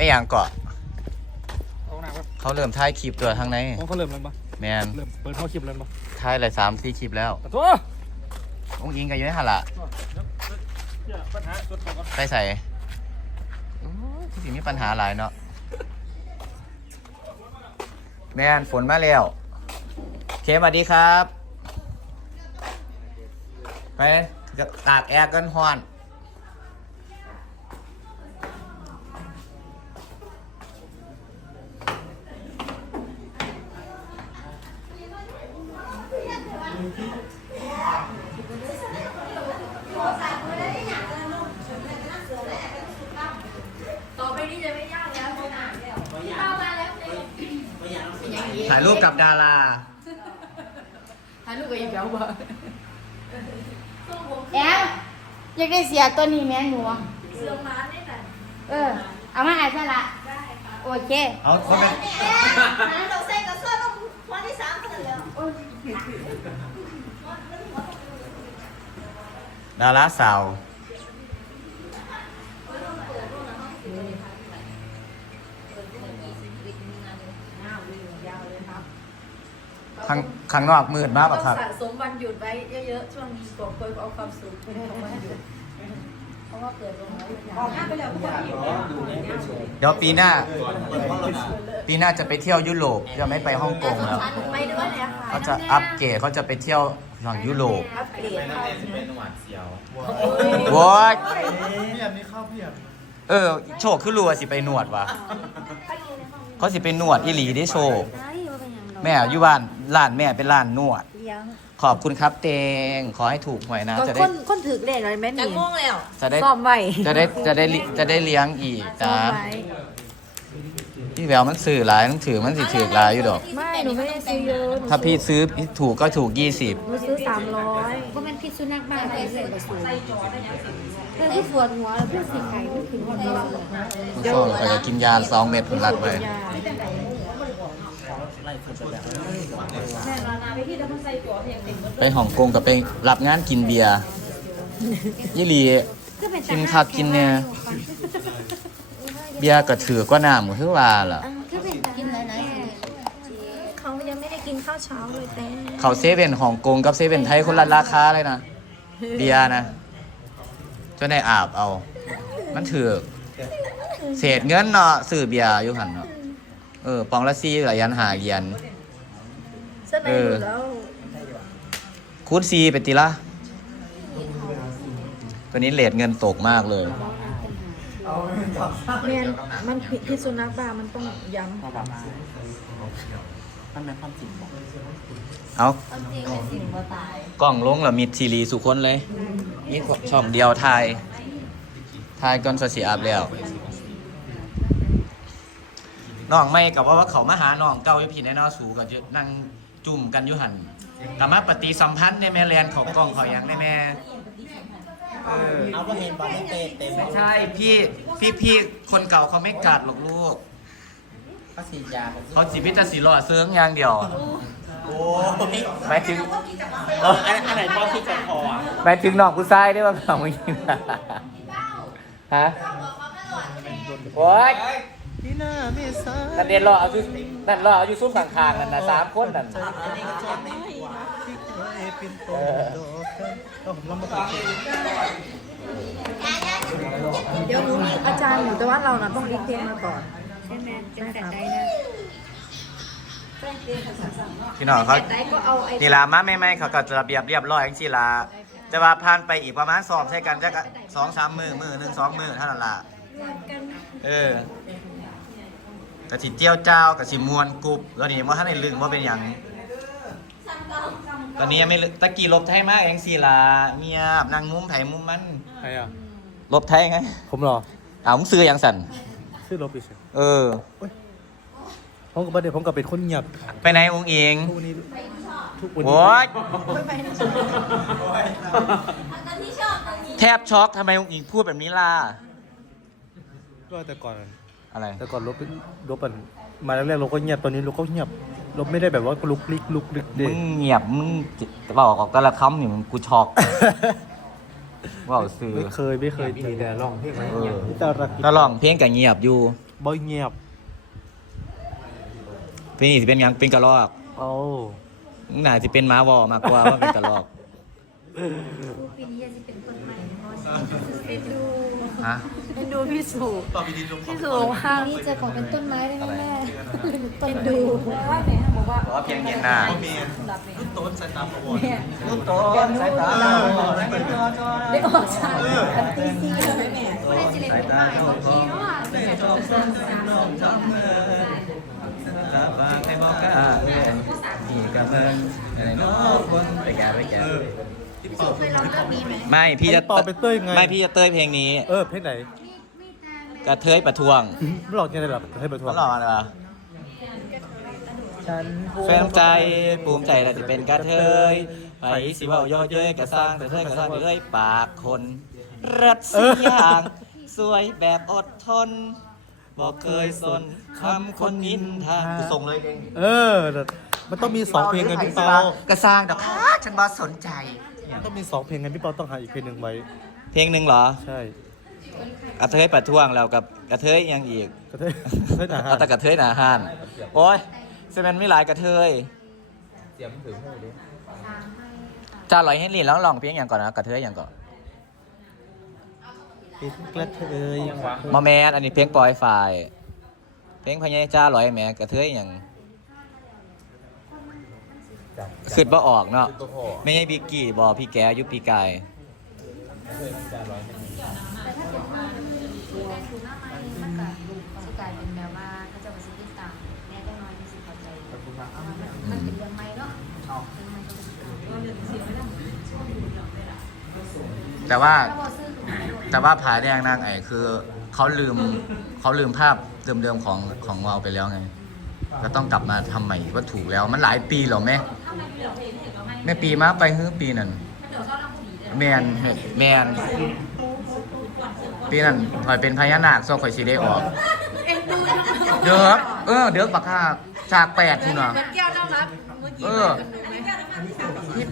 ไม่อย่างเกาะ เอาหนักปะเขาเริ่มท้ายคลิปตัวทางในมองเขาเริ่มแล้วปะแมนเริ่มเปิดเข้าคลิปแล้วปะท้ายเลยสามสี่คลิปแล้วขอโทษองอิงกันอยู่ในหันละเดี๋ยวปัญหาจุดของก่อนไปใส่โอ้ยที่สิมีปัญหาหลายเนาะแมนฝนมาแล้วเคสสวัสดีครับ ไปตากแอร์กันฮอน ต่อไปนี้จะไม่ยากแล้วเพราะนานแล้วเข้ามาแล้วเลย ถ่ายรูปกับดารา ถ่ายรูปกับอีกแล้วบ่แอลอยากได้เสียตัวนี้แม่หนูเสื่อมมาได้แต่เออ เอามาอาจจะละได้ค่ะโอเค เอาเขาเป็นเราใส่กับเสื้อต้องวันที่สามกันแล้วดาราสาว ข้างข้างนอกมืดมากต้ปะองครับสะสมวันหยุดไว้เยอะๆ ช่วงนี้กอบเคยเอาความสุขของวันหยุด เพราะว่าเกิดลงแล้วออกหน้าไปแล้วพวกเราเดี๋ยวปีหน้า ปีหน้าจะไปเที่ยวยุโรปจะไม่ไปฮ่องกงแล้ว ไปด้วยเลยค่ะเขาจะอัปเกรดเขาจะไปเที่ยวฝั่งยุโรปอัปเกรดเข้าโว้ยเพียบนี่เข้าเพียบเออ โชคคือรัวสิไปหนวดวะเขาสิไปหนวดอีหลีได้โชค แม่อยู่บ้าน ร้านแม่เป็นร้านนวดขอบคุณครับเตง ขอให้ถูกหวยนะจะได้คนคนถือเลขอะไรแม่จะนี่ง่วงแล้วจะได้ ซ้อมไว้จะได้จะได้ลิจะได้เลี้ยงอีกซ้อจ้ามไว้พี่แววมันซื้อหลายต้องถือมันสิถือหลายอยู่ดอก ไม่หนูไม่ได้ซื้อเยอะหนูถ้าพี่ซื้อถูกก็ถูก20หนูซื้อสามร้อยก็เป็นพิษสุนัขบ้านเลยเลยสูงเธอที่ปวดหัวแล้วเพื่อสีไข่ไม่ถึงวันนี้ก็ไปก็กินยาสองเม็ดผลลัดไป ยา ไปฮ่องกงก็ไปรับงานกินเบียร์ยี่หลีกินคักกินเนี่ยเบียร์ก็ถือกว่าน้ำคือว่าล่ะก็เป็นกินหลายเขายังไม่ได้กินข้าวเช้าเลยแต่เขาเซเว่นฮ่องกงกับเซเว่นไทยคนละราคาเลยนะเบียร์นะจนได้อาบเอา มันถือกเศษเงินเนาะซื้อเบียร์อยู่หันเนาะ เออปองละซี่หลายยันหาเหรียญสมัยหนูแล้วคูณซีไปติละ ตัวนี้เลทเงินตกมากเลยเมียนมันพิษสุนัขบ้ามันต้องย้ำเอากล้องลงแล้วมีซีรีส์สุคนเลยมีช่องเดียวทายทายก่อนสสีอาบแล้ว น้องไม่กับว่าว่าเขามาหาน้องเก่าอยู่พี่แน่นอนสูกันจะนั่งจุ่มกันอยู่หันกลับมาปฏิสัมพันธ์ในแม่เรียนของกล้องเขาอย่างในแม่เออเอาก็เห็นบอลไม่เตะเต็มไม่ใช่พี่พี่พี่คนเก่าเขาไม่กัดหรอกลูกเขาฉีดยาเขาจีพิจสีหล่อเสื้องอย่างเดียวโอ้ยหมายถึงอันอันไหนบอลที่จะคออะหมายถึงน้องกูซ้ายได้ป่ะน้องมึงฮะโอ้ย ที่หน้าไม่ซ้านั่นเรียนรอเอาอยู่นั่นรอเอาอยู่ซุ้มข้างๆนั่นนะสามคนนั่นอันนี้ก็ชอบในหัวที่เคยเป็นตัวโดกันก็ผมลำบากเดี๋ยวหนูมีอาจารย์อยู่แต่ว่าเราน่ะต้องรีเทนมาก่อนๆใช่ไหมจะแต่ใจนะพี่น้องเขาแต่ก็เอาไอ้นี่ละมาไม่ไม่ๆเขาก็จะระเบียบเรียบร้อยจังสิละแต่ว่าผ่านไปอีกประมาณสอบใช้กันจะสองสามมือมือหนึ่งสองมือเท่านั้นละเออ กระสิเจียวเจ้ากระสิมวนกรุบแล้วนี่ว่าท่านในลึงว่าเป็นอย่างตอนนี้ยังไม่ลึกตะกี้ลบไทยมากเองสิละเงียบนั่งมุมไผ่มุมมัน ใครอะ ลบไทยไงผมเหรออ้าวมึงซื้อยังสันชื่อโรบิชเออ ผมกับประเดี๋ยวผมกับเป็นคนเงียบไปไหนองเองทุกวันนี้ทุกวันโอ๊นี้ยอันที่ชอบตรงนี้แทบช็อกทำไมองอิงพูดแบบนี้ล่ะ ก็แต่ก่อน อะไร แต่ก่อนลบลบอันมาแรกๆเราก็เงียบตอนนี้เราก็เงียบลบไม่ได้แบบว่าลุกลิกลุกลิกเด็มึงเงียบมึงจะบอกออกแต่ละคำนี่มึงกูช็อกว่าซื้อไม่เคยไม่เคยมีแต่ร้องเพลงเออแต่รักแล้วร้องเพลงกับเงียบอยู่บ่เงียบพี่นี่สิเป็นหยังเป็นกระรอกโอ้น่าจะเป็นหม้าวอมากกว่าว่าเป็นกระรอกผู้ปีนี้จะเป็นคนใหม่เพราะเป็นดู ฮะเป็นดูพี่สูต่อไปดีลงพี่สูห้างนี่เจอของเป็นต้นไม้ได้ไหมแม่ต้นดูว่าแม่บอกว่าบอกว่าเพียงเย็นหน้าเมียรุ่นโต้นสายตาประวัติลูกโตสายตาได้ออกฉากกันตีสี่แล้วแม่ไม่ได้จะเล่นเป็นใหม่บางทีเนาะแต่จะเป็นสามสามรับฟังให้บอกกาพี่กับเมืองในโลกบนไปแก่ไปแก่ เคยร้องเรื่องนี้ไหมไม่พี่จะต่อไปเต้ยไง ไม่พี่จะเต้ยเพลงนี้ เออเพลงไหนมีมีแต่กระเทยประท้วงไม่หลอกยังไงหรอกให้ไปทัวเขาร์หล่ออะไรวะแฟนใจภูมิใจแต่จะเป็นกระเทยไปสิเว่าย่อเย้ยกระสร้างแต่เทยกระสร้างเอ้ยปากคนรัดเสียางสวยแบบอดทนบอกเคยสนคำคนนินทากูส่งเลยเอง เออ มันต้องมีสองเพลงไงพี่เปา กระสร้างดอกค่ะฉันบอสนใจ มันต้องมีสองเพลงไงพี่เปาต้องหาอีกเพลงหนึ่งไว้ เพลงหนึ่งเหรอใช่กระเทยประท้วงแล้วกับกระเทยยังอีกกระเทยกระเทยหนาเอาแต่กระเทยหนาหานโอ้ยเซเว่นไม่หลายกระเทยจ้าลอยเฮนรี่แล้วลองเพลงอย่างก่อนนะกระเทยอย่างก่อนเป็นกระเทยมาแมนอันนี้เพลงปล่อยฝ่ายเพลงพญายจ้าลอยแหมกระเทยอย่าง ขึ้นบ่ออกเนาะไม่ใช่บิกกี้บอพี่แกอยุปีกายแต่ถ้าเป็นมาถูกถูกหน้าไม้มันก็สิกลายเป็นแบบว่าเขาจะมาซื้อที่ต่างแม่ได้น้อยมีสิเข้าใจมันเป็นเรื่องใหม่เนาะเรื่องใหม่ก็เป็นแต่ว่าถ้าบอกซื้อแต่ว่าผาแดงนางไอ้คือเขาลืมเขาลืมภาพเดิมๆของของเราไปแล้วไง ก็ต้องกลับมาทำใหม่ว่าถูกแล้ว มันหลายปีแล้วแม่แม่ปีมาไปฮื้อปีนั่นแมนแมนปีนั้นถอยเป็นพญานาคโซ่ข่อยสีได้ออก เดือกเออ เดือกบักค่าฉากแปดคุณเนาะเป็นแก้วน้ำรักเมื่อกี้เออพี่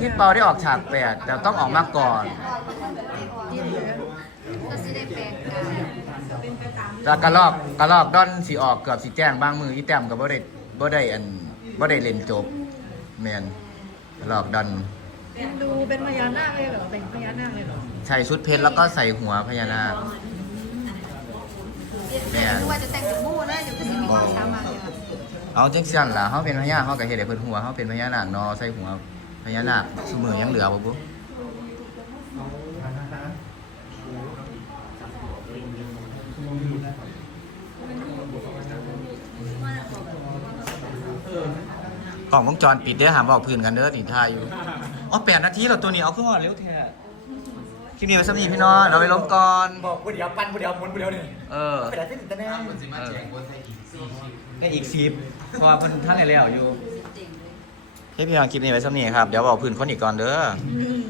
พี่เปาได้ออกฉากแปดแต่ต้องออกมาก่อน ก็สิได้แปลงกายแล้วกระลอกกระลอกดอนสีออกเกือบสีแจ้งบางมืออีแต้มกับบ่ได้บ่ได้อันบ่ได้เล่นจบแมนกระลอกดอนดูเป็นพญานาคเลยเหรอเป็นพญานาคเลยเหรอใส่ชุดเพชรแล้วก็ใส่หัวพญานาคแม่รู้ว่าจะแต่งเป็นหมู่เลยเดี๋ยวก็สิมีความสามารถเลยเอาจังซั่นล่ะเฮาเป็นพญาเฮาก็เฮ็ดให้เพิ่นหัวเฮาเป็นพญานาคเนาะใส่หัวพญานาคซุมือยังเหลือบ่บุ กล่องวงจรปิดเด้อหามบอกพื้นกันเด้อนี่ท่าอยู่อ๋อ8นาทีแล้วตัวนี้เอาขึ้นมาเร็วแท้คลิปนี้ไว้สำหรับพี่น้องเราไปลงก่อนบอกผู้เดียวปั้นผู้เดียวม้วนผู้เดียวนี่เออ เป็นอะไรที่ตื่นเต้นแน่ก็อีกสิบเพราะว่าเพิ่นท่านได้แล้วอยู่ให้พี่น้องคลิปนี้ไว้สำนี้ครับ เดี๋ยวบอกพื้นคนอีกก่อนเด้ออืม